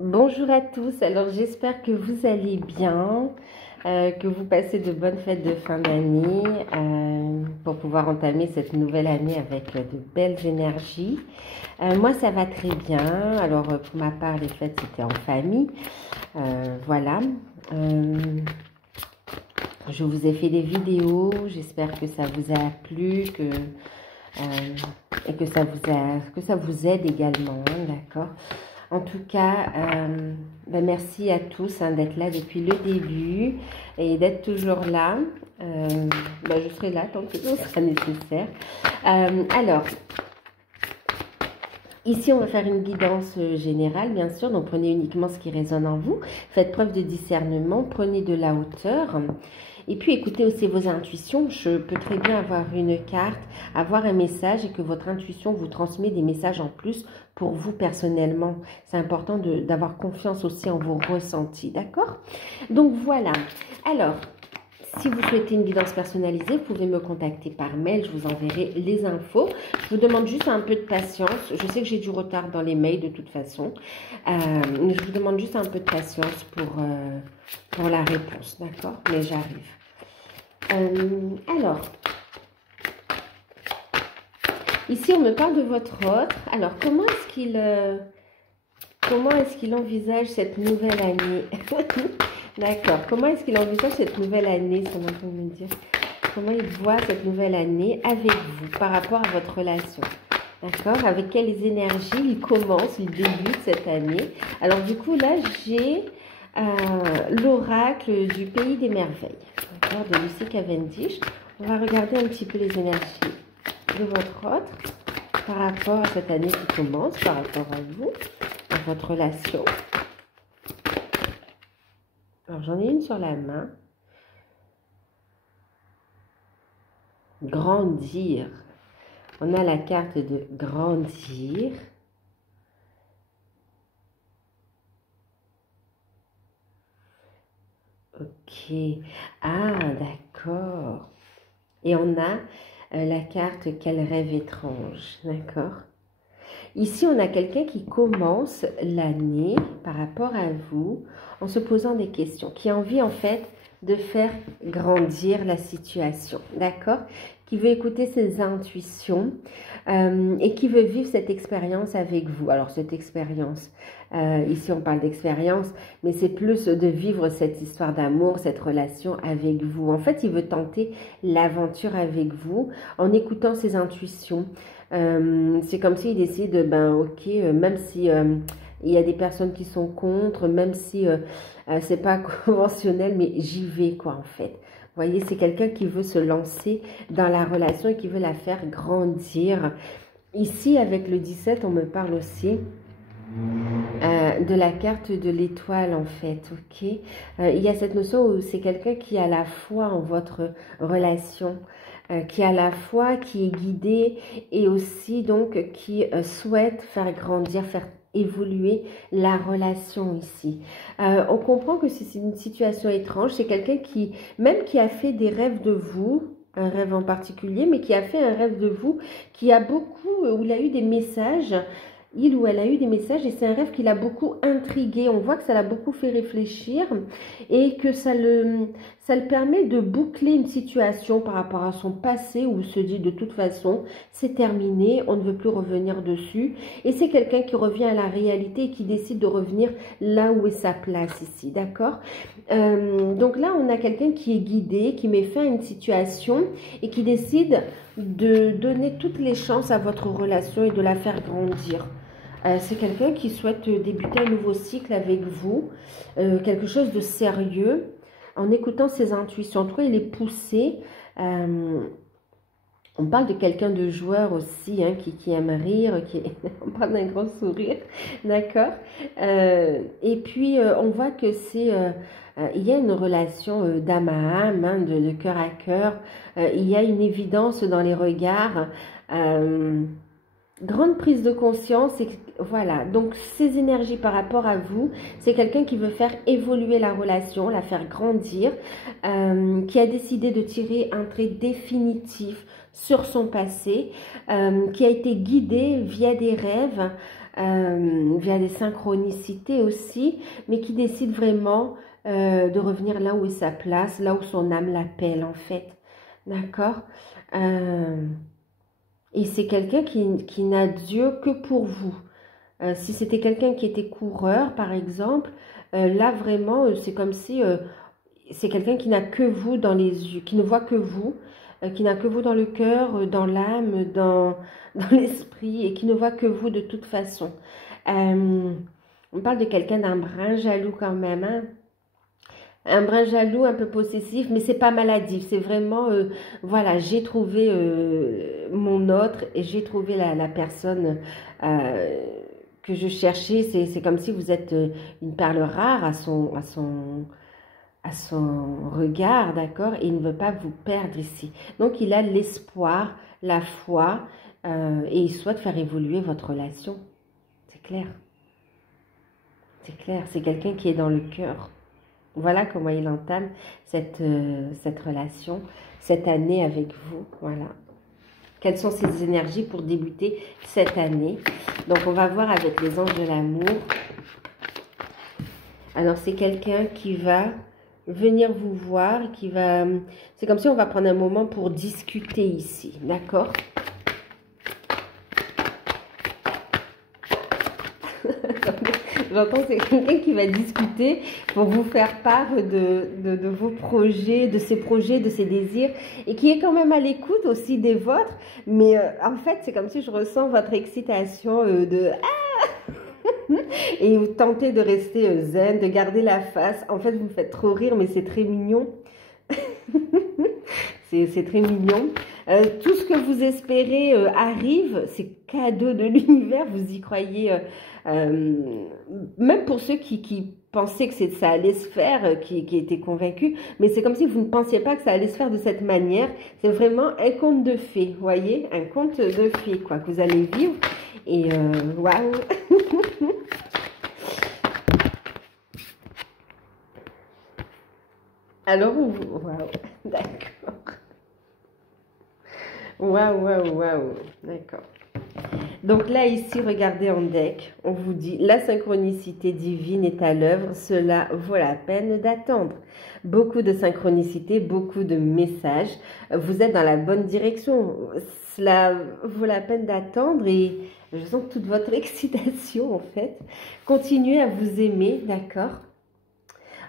Bonjour à tous, alors j'espère que vous allez bien, que vous passez de bonnes fêtes de fin d'année pour pouvoir entamer cette nouvelle année avec de belles énergies. Moi ça va très bien, alors pour ma part les fêtes c'était en famille, voilà. Je vous ai fait des vidéos, j'espère que ça vous a plu, et que ça vous aide également, hein, d'accord. En tout cas, merci à tous d'être là depuis le début et d'être toujours là. Je serai là tant que ce sera nécessaire. Alors, ici, on va faire une guidance générale, bien sûr. Donc, prenez uniquement ce qui résonne en vous. Faites preuve de discernement. Prenez de la hauteur. Et puis, écoutez aussi vos intuitions. Je peux très bien avoir une carte, avoir un message et que votre intuition vous transmet des messages en plus pour vous personnellement. C'est important d'avoir confiance aussi en vos ressentis, d'accord? Donc, voilà. Alors, si vous souhaitez une guidance personnalisée, vous pouvez me contacter par mail, je vous enverrai les infos. Je vous demande juste un peu de patience. Je sais que j'ai du retard dans les mails de toute façon. Je vous demande juste un peu de patience pour la réponse, d'accord? Mais j'arrive. Alors, ici on me parle de votre autre. Alors, comment est-ce qu'il envisage cette nouvelle année? D'accord. Comment est-ce qu'il envisage cette nouvelle année, ça m'a envie de me dire. Comment il voit cette nouvelle année avec vous par rapport à votre relation? D'accord. Avec quelles énergies il commence, il débute cette année? Alors du coup, là, j'ai l'oracle du pays des merveilles, d'accord, de Lucy Cavendish. On va regarder un petit peu les énergies de votre autre par rapport à cette année qui commence, par rapport à vous, à votre relation. Alors, j'en ai une sur la main. Grandir. On a la carte de grandir. Ok. Ah, d'accord. Et on a la carte quel rêve étrange. D'accord. Ici, on a quelqu'un qui commence l'année par rapport à vous en se posant des questions, qui a envie en fait de faire grandir la situation, d'accord? Qui veut écouter ses intuitions et qui veut vivre cette expérience avec vous. Alors cette expérience, ici on parle d'expérience, mais c'est plus de vivre cette histoire d'amour, cette relation avec vous. En fait, il veut tenter l'aventure avec vous en écoutant ses intuitions. C'est comme s'il décide, ok, même si il y a des personnes qui sont contre, même si c'est pas conventionnel, mais j'y vais quoi en fait. Vous voyez, c'est quelqu'un qui veut se lancer dans la relation et qui veut la faire grandir. Ici, avec le 17, on me parle aussi de la carte de l'étoile en fait, ok. Il y a cette notion où c'est quelqu'un qui a la foi en votre relation, qui a la foi, qui est guidé et aussi donc qui souhaite faire grandir, faire évoluer la relation ici. On comprend que c'est une situation étrange, c'est quelqu'un qui, même qui a fait des rêves de vous, un rêve en particulier, mais qui a fait un rêve de vous, qui a beaucoup, où il a eu des messages, il ou elle a eu des messages et c'est un rêve qui l'a beaucoup intrigué. On voit que ça l'a beaucoup fait réfléchir et que ça le permet de boucler une situation par rapport à son passé où il se dit de toute façon c'est terminé, on ne veut plus revenir dessus. Et c'est quelqu'un qui revient à la réalité et qui décide de revenir là où est sa place ici, d'accord? Donc là on a quelqu'un qui est guidé, qui met fin à une situation et qui décide de donner toutes les chances à votre relation et de la faire grandir. C'est quelqu'un qui souhaite débuter un nouveau cycle avec vous, quelque chose de sérieux, en écoutant ses intuitions. En tout cas, il est poussé. On parle de quelqu'un de joueur aussi, hein, qui aime rire, on parle d'un grand sourire, d'accord. Et puis, on voit que il y a une relation d'âme à âme, hein, de cœur à cœur. Il y a une évidence dans les regards. Grande prise de conscience, et voilà, donc ces énergies par rapport à vous, c'est quelqu'un qui veut faire évoluer la relation, la faire grandir, qui a décidé de tirer un trait définitif sur son passé, qui a été guidé via des rêves, via des synchronicités aussi, mais qui décide vraiment de revenir là où est sa place, là où son âme l'appelle en fait. D'accord. Et c'est quelqu'un qui n'a Dieu que pour vous. Si c'était quelqu'un qui était coureur, par exemple, là vraiment, c'est comme si c'est quelqu'un qui n'a que vous dans les yeux, qui ne voit que vous, qui n'a que vous dans le cœur, dans l'âme, dans l'esprit, et qui ne voit que vous de toute façon. On parle de quelqu'un d'un brin jaloux quand même, hein. Un brin jaloux, un peu possessif, mais c'est pas maladif. C'est vraiment, voilà, j'ai trouvé mon autre et j'ai trouvé la personne que je cherchais. C'est comme si vous êtes une perle rare à son regard, d'accord? Et il ne veut pas vous perdre ici. Donc, il a l'espoir, la foi, et il souhaite faire évoluer votre relation. C'est clair. C'est clair. C'est quelqu'un qui est dans le cœur. Voilà comment il entame cette relation, cette année avec vous. Voilà. Quelles sont ses énergies pour débuter cette année? Donc, on va voir avec les anges de l'amour. Alors, c'est quelqu'un qui va venir vous voir, qui va... C'est comme si on va prendre un moment pour discuter ici, d'accord? J'entends, c'est quelqu'un qui va discuter pour vous faire part de vos projets, de ses projets, de ses désirs, et qui est quand même à l'écoute aussi des vôtres. Mais en fait, c'est comme si je ressens votre excitation de... Et vous tentez de rester zen, de garder la face. En fait, vous me faites trop rire, mais c'est très mignon. C'est très mignon. Tout ce que vous espérez arrive, c'est cadeau de l'univers, vous y croyez. Même pour ceux qui pensaient que ça allait se faire, qui étaient convaincus, mais c'est comme si vous ne pensiez pas que ça allait se faire de cette manière. C'est vraiment un conte de fées, vous voyez, un conte de fées, quoi, que vous allez vivre. Et waouh. Alors, waouh, d'accord. Waouh, waouh, waouh, d'accord. Donc là, ici, regardez en deck, on vous dit, la synchronicité divine est à l'œuvre, cela vaut la peine d'attendre. Beaucoup de synchronicité, beaucoup de messages, vous êtes dans la bonne direction, cela vaut la peine d'attendre et je sens toute votre excitation en fait. Continuez à vous aimer, d'accord?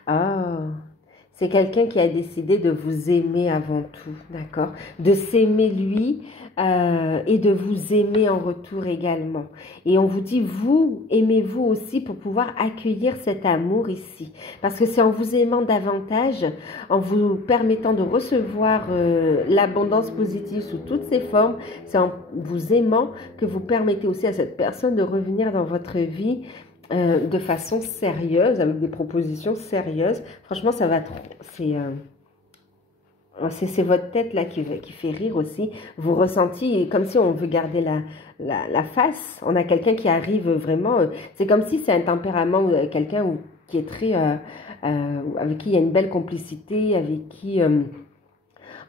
Oh, c'est quelqu'un qui a décidé de vous aimer avant tout, d'accord? De s'aimer lui et de vous aimer en retour également. Et on vous dit, vous, aimez-vous aussi pour pouvoir accueillir cet amour ici. Parce que c'est en vous aimant davantage, en vous permettant de recevoir l'abondance positive sous toutes ses formes, c'est en vous aimant que vous permettez aussi à cette personne de revenir dans votre vie de façon sérieuse, avec des propositions sérieuses. Franchement, ça va trop. C'est votre tête là qui fait rire aussi. Vous ressentez comme si on veut garder la face. On a quelqu'un qui arrive vraiment. C'est comme si c'est un tempérament, quelqu'un qui est très... avec qui il y a une belle complicité, avec qui...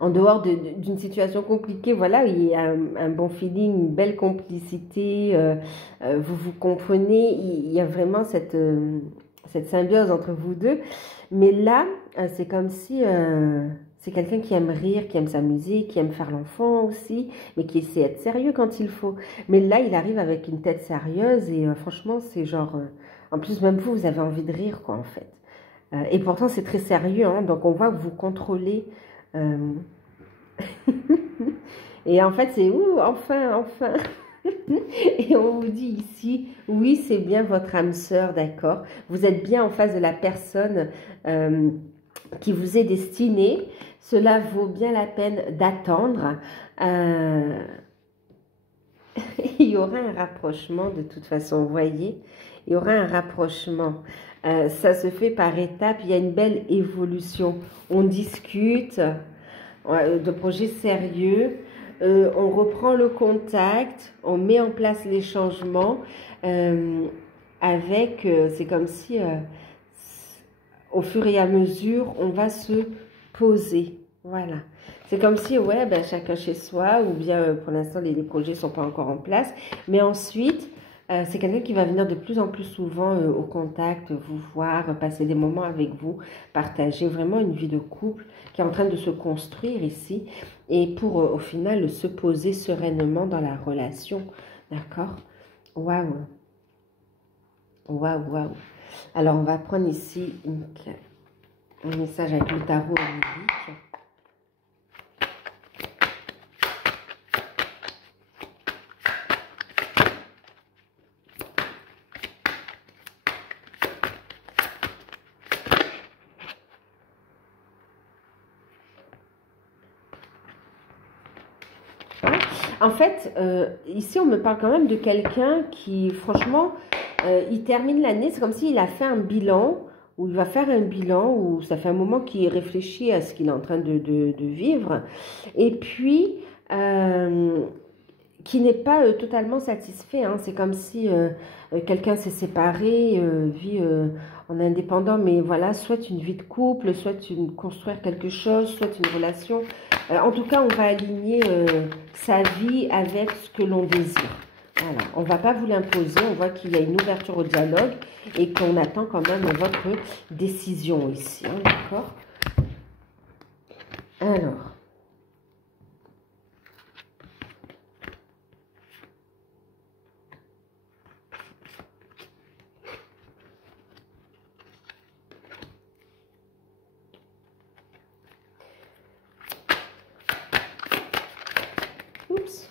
en dehors d'une situation compliquée, voilà, il y a un bon feeling, une belle complicité, vous vous comprenez, il y a vraiment cette symbiose entre vous deux. Mais là, c'est comme si c'est quelqu'un qui aime rire, qui aime s'amuser, qui aime faire l'enfant aussi, mais qui essaie d'être sérieux quand il faut. Mais là, il arrive avec une tête sérieuse et franchement, c'est genre... en plus, même vous avez envie de rire, quoi, en fait. Et pourtant, c'est très sérieux, hein, donc on voit que vous contrôlez... et en fait, c'est ouh, enfin. Et on vous dit ici, oui, c'est bien votre âme sœur, d'accord. Vous êtes bien en face de la personne qui vous est destinée. Cela vaut bien la peine d'attendre. Il y aura un rapprochement de toute façon, vous voyez. Il y aura un rapprochement. Ça se fait par étapes. Il y a une belle évolution. On discute de projets sérieux, on reprend le contact, on met en place les changements avec, c'est comme si au fur et à mesure, on va se poser, voilà. C'est comme si, ouais, ben, chacun chez soi, ou bien pour l'instant les projets ne sont pas encore en place, mais ensuite, C'est quelqu'un qui va venir de plus en plus souvent au contact, vous voir, passer des moments avec vous, partager vraiment une vie de couple qui est en train de se construire ici et pour au final se poser sereinement dans la relation. D'accord? Waouh! Waouh, waouh! Alors, on va prendre ici un message avec le tarot onirique. En fait, ici, on me parle quand même de quelqu'un qui, franchement, il termine l'année, c'est comme s'il a fait un bilan, ou il va faire un bilan, ou ça fait un moment qu'il réfléchit à ce qu'il est en train de vivre, et puis, qui n'est pas totalement satisfait. Hein. C'est comme si quelqu'un s'est séparé, vit en indépendant, mais voilà, soit une vie de couple, soit construire quelque chose, soit une relation. En tout cas, on va aligner sa vie avec ce que l'on désire. Voilà, on ne va pas vous l'imposer, on voit qu'il y a une ouverture au dialogue et qu'on attend quand même votre décision ici. Hein, d'accord? Alors... Oups.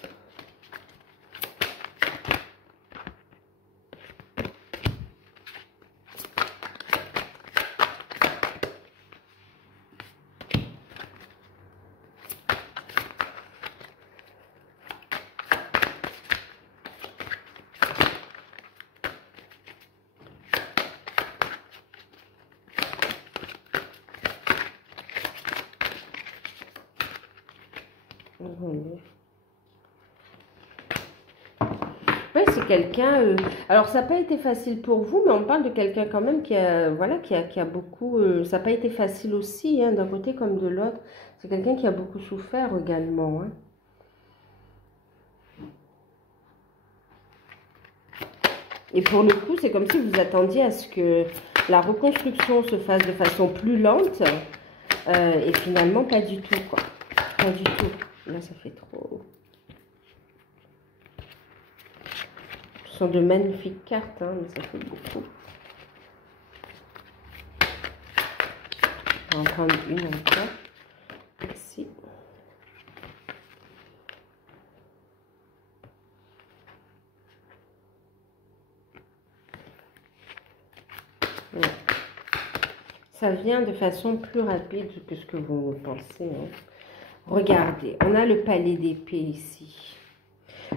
Oui, c'est quelqu'un... alors, ça n'a pas été facile pour vous, mais on parle de quelqu'un quand même qui a, voilà, qui a beaucoup... ça n'a pas été facile aussi, hein, d'un côté comme de l'autre. C'est quelqu'un qui a beaucoup souffert également. Hein. Et pour le coup, c'est comme si vous attendiez à ce que la reconstruction se fasse de façon plus lente. Et finalement, pas du tout, quoi. Pas du tout. Là, ça fait trop... Ce sont de magnifiques cartes, hein, mais ça fait beaucoup. On va en prendre une encore. Ici. Ouais. Ça vient de façon plus rapide que ce que vous pensez. Hein. Regardez, on a le palais d'épée ici.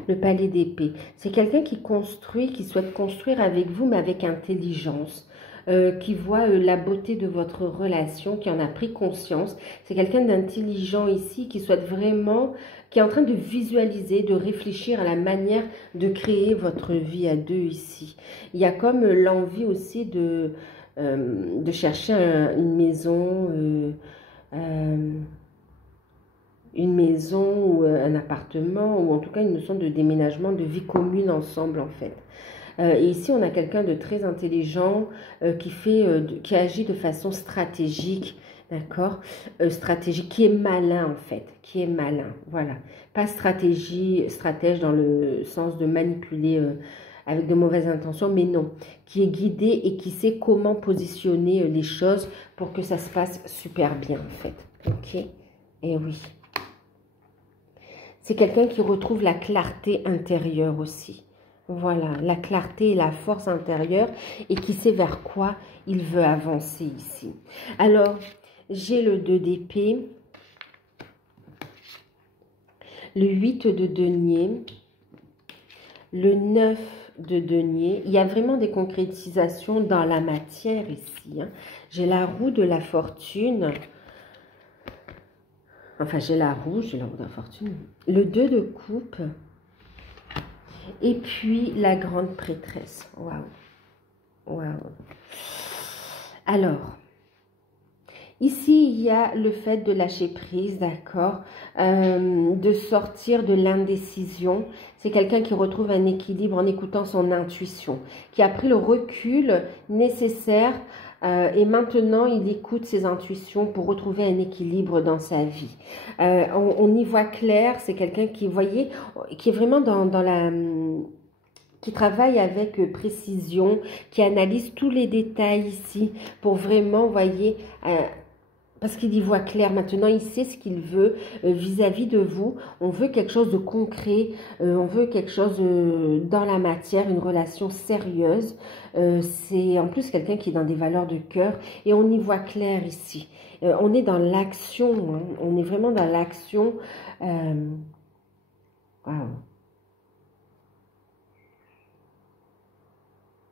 Le palais d'épée, c'est quelqu'un qui construit, qui souhaite construire avec vous, mais avec intelligence, qui voit la beauté de votre relation, qui en a pris conscience. C'est quelqu'un d'intelligent ici, qui souhaite vraiment, qui est en train de visualiser, de réfléchir à la manière de créer votre vie à deux ici. Il y a comme l'envie aussi de chercher une maison... une maison ou un appartement ou en tout cas une notion de déménagement, de vie commune ensemble en fait. Et ici on a quelqu'un de très intelligent qui agit de façon stratégique, d'accord, stratégique, qui est malin en fait, qui est malin, voilà. Pas stratège dans le sens de manipuler avec de mauvaises intentions, mais non, qui est guidé et qui sait comment positionner les choses pour que ça se passe super bien en fait, ok. Et oui. C'est quelqu'un qui retrouve la clarté intérieure aussi. Voilà, la clarté et la force intérieure et qui sait vers quoi il veut avancer ici. Alors, j'ai le 2 d'épée, le 8 de denier, le 9 de denier. Il y a vraiment des concrétisations dans la matière ici. Hein. J'ai la roue de la fortune. Enfin, j'ai la roue de la fortune. Le 2 de coupe. Et puis, la grande prêtresse. Waouh. Waouh. Alors, Ici, il y a le fait de lâcher prise, d'accord, de sortir de l'indécision. C'est quelqu'un qui retrouve un équilibre en écoutant son intuition, qui a pris le recul nécessaire et maintenant il écoute ses intuitions pour retrouver un équilibre dans sa vie. On y voit clair, c'est quelqu'un qui, voyez, qui est vraiment dans la... qui travaille avec précision, qui analyse tous les détails ici pour vraiment, voyez... parce qu'il y voit clair maintenant, il sait ce qu'il veut vis-à-vis de vous. On veut quelque chose de concret, on veut quelque chose dans la matière, une relation sérieuse. C'est en plus quelqu'un qui est dans des valeurs de cœur et on y voit clair ici. On est dans l'action, hein, on est vraiment dans l'action. Wow.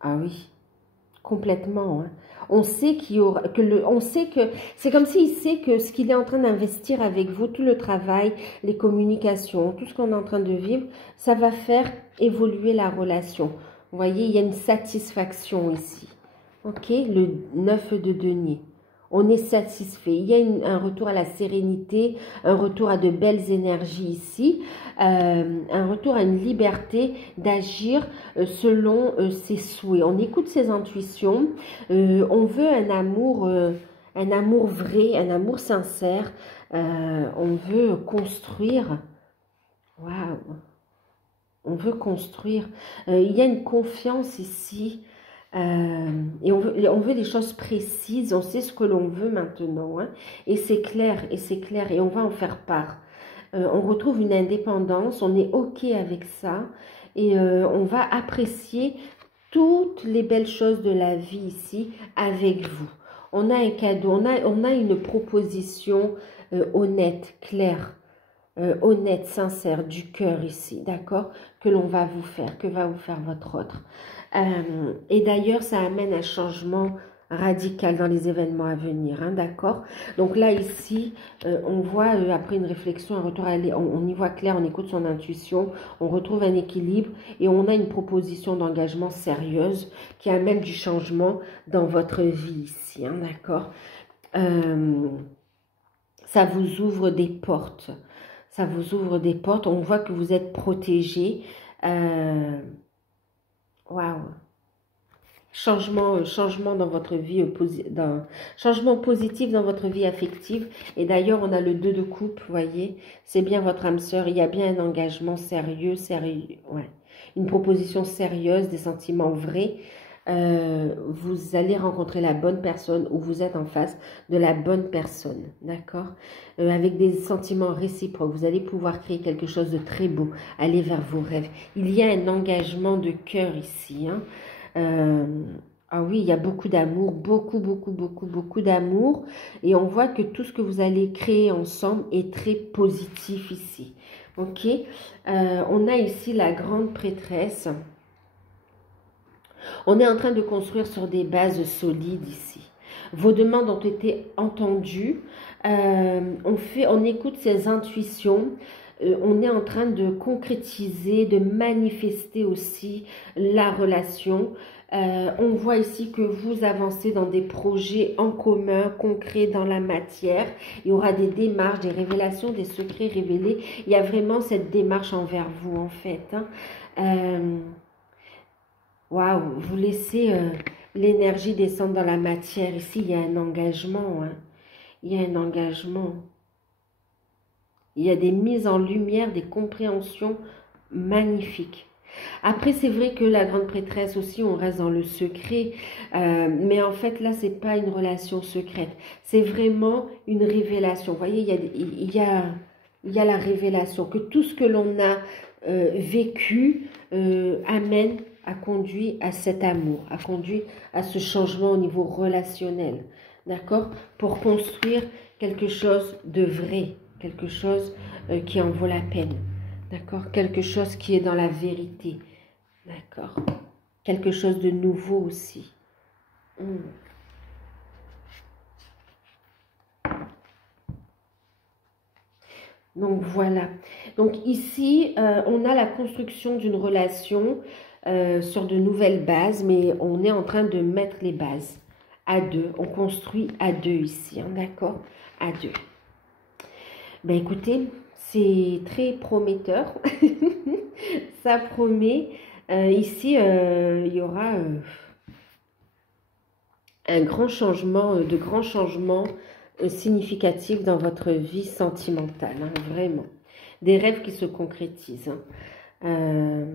Ah oui. Complètement. Hein. On sait qu'il y aura, on sait que c'est comme s'il sait que ce qu'il est en train d'investir avec vous, tout le travail, les communications, tout ce qu'on est en train de vivre, ça va faire évoluer la relation. Vous voyez, il y a une satisfaction ici. Ok, le 9 de denier. On est satisfait. Il y a un retour à la sérénité, un retour à de belles énergies ici, un retour à une liberté d'agir selon ses souhaits. On écoute ses intuitions. On veut un amour vrai, un amour sincère. On veut construire. Waouh! On veut construire. Il y a une confiance ici. Et on veut des choses précises, on sait ce que l'on veut maintenant, hein, et c'est clair, et on va en faire part. On retrouve une indépendance, on est OK avec ça, et on va apprécier toutes les belles choses de la vie ici avec vous. On a un cadeau, on a une proposition honnête, claire, honnête, sincère, du cœur ici, d'accord, que l'on va vous faire, que va vous faire votre autre. Et d'ailleurs, ça amène un changement radical dans les événements à venir, hein, d'accord. Donc là, ici, on voit, après une réflexion, un retour à on y voit clair, on écoute son intuition, on retrouve un équilibre et on a une proposition d'engagement sérieuse qui amène du changement dans votre vie ici, hein, d'accord. Ça vous ouvre des portes. Ça vous ouvre des portes. On voit que vous êtes protégé. Waouh! Changement dans votre vie, changement positif dans votre vie affective. Et d'ailleurs, on a le 2 de coupe, vous voyez. C'est bien votre âme sœur. Il y a bien un engagement sérieux, ouais. Une proposition sérieuse, des sentiments vrais. Vous allez rencontrer la bonne personne ou vous êtes en face de la bonne personne, d'accord, avec des sentiments réciproques. Vous allez pouvoir créer quelque chose de très beau, aller vers vos rêves. Il y a un engagement de cœur ici, hein. Ah oui, il y a beaucoup d'amour, beaucoup d'amour. Et on voit que tout ce que vous allez créer ensemble est très positif ici. Ok, on a ici la grande prêtresse. On est en train de construire sur des bases solides ici. Vos demandes ont été entendues. On écoute ses intuitions. On est en train de concrétiser, de manifester aussi la relation. On voit ici que vous avancez dans des projets en commun, concrets dans la matière. Il y aura des démarches, des révélations, des secrets révélés. Il y a vraiment cette démarche envers vous en fait, hein. Waouh, vous laissez l'énergie descendre dans la matière. Ici, il y a un engagement, hein. Il y a un engagement. Il y a des mises en lumière, des compréhensions magnifiques. Après, c'est vrai que la grande prêtresse aussi, on reste dans le secret. Mais en fait, là, c'est pas une relation secrète. C'est vraiment une révélation. Vous voyez, il y a la révélation. Que tout ce que l'on a vécu a conduit à cet amour, a conduit à ce changement au niveau relationnel. D'accord? Pour construire quelque chose de vrai. Quelque chose qui en vaut la peine. D'accord? Quelque chose qui est dans la vérité. D'accord? Quelque chose de nouveau aussi. Donc voilà. Donc ici, on a la construction d'une relation sur de nouvelles bases, mais on est en train de mettre les bases à deux. On construit à deux ici, hein, d'accord? À deux. Ben écoutez, c'est très prometteur. Ça promet. Ici, il y aura un grand changement, de grands changements significatifs dans votre vie sentimentale, hein, vraiment. Des rêves qui se concrétisent. Hein.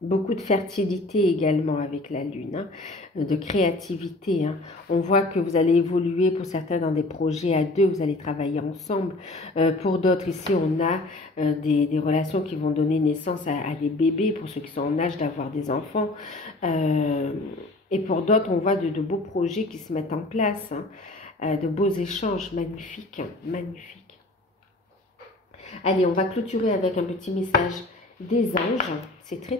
Beaucoup de fertilité également avec la lune, hein, de créativité. Hein. On voit que vous allez évoluer pour certains dans des projets à deux, vous allez travailler ensemble. Pour d'autres, ici, on a des relations qui vont donner naissance à des bébés, pour ceux qui sont en âge d'avoir des enfants. Et pour d'autres, on voit de beaux projets qui se mettent en place, hein, de beaux échanges magnifiques, hein, magnifiques. Allez, on va clôturer avec un petit message des anges. C'est très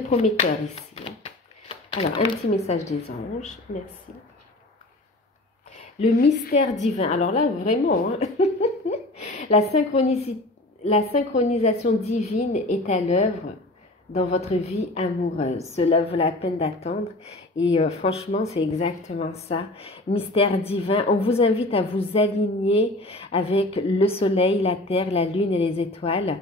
prometteur ici. Alors, un petit message des anges. Merci. Le mystère divin. Alors là, vraiment, hein, la synchronisation divine est à l'œuvre dans votre vie amoureuse. Cela vaut la peine d'attendre. Et franchement, c'est exactement ça. Mystère divin. On vous invite à vous aligner avec le soleil, la terre, la lune et les étoiles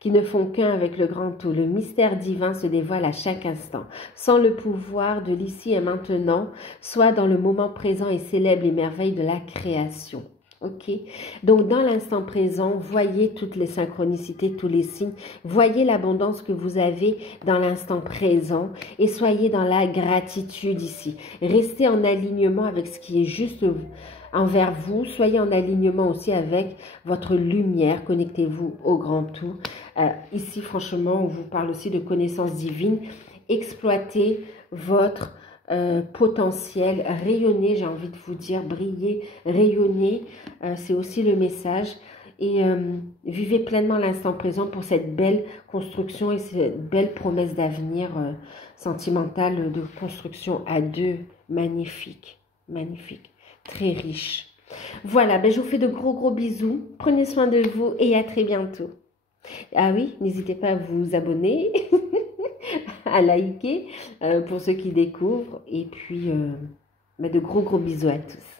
qui ne font qu'un avec le grand tout. Le mystère divin se dévoile à chaque instant. Sans le pouvoir de l'ici et maintenant, soit dans le moment présent et célèbre les merveilles de la création. Ok, donc dans l'instant présent, voyez toutes les synchronicités, tous les signes, voyez l'abondance que vous avez dans l'instant présent et soyez dans la gratitude ici. Restez en alignement avec ce qui est juste envers vous, soyez en alignement aussi avec votre lumière, connectez-vous au grand tout. Ici, franchement, on vous parle aussi de connaissance divine, exploitez votre potentiel, rayonner, j'ai envie de vous dire, briller, rayonner, c'est aussi le message. Et vivez pleinement l'instant présent pour cette belle construction et cette belle promesse d'avenir sentimentale de construction à deux, magnifique, magnifique, très riche. Voilà, ben je vous fais de gros bisous, prenez soin de vous et à très bientôt. Ah oui, n'hésitez pas à vous abonner, à liker pour ceux qui découvrent. Et puis, de gros bisous à tous.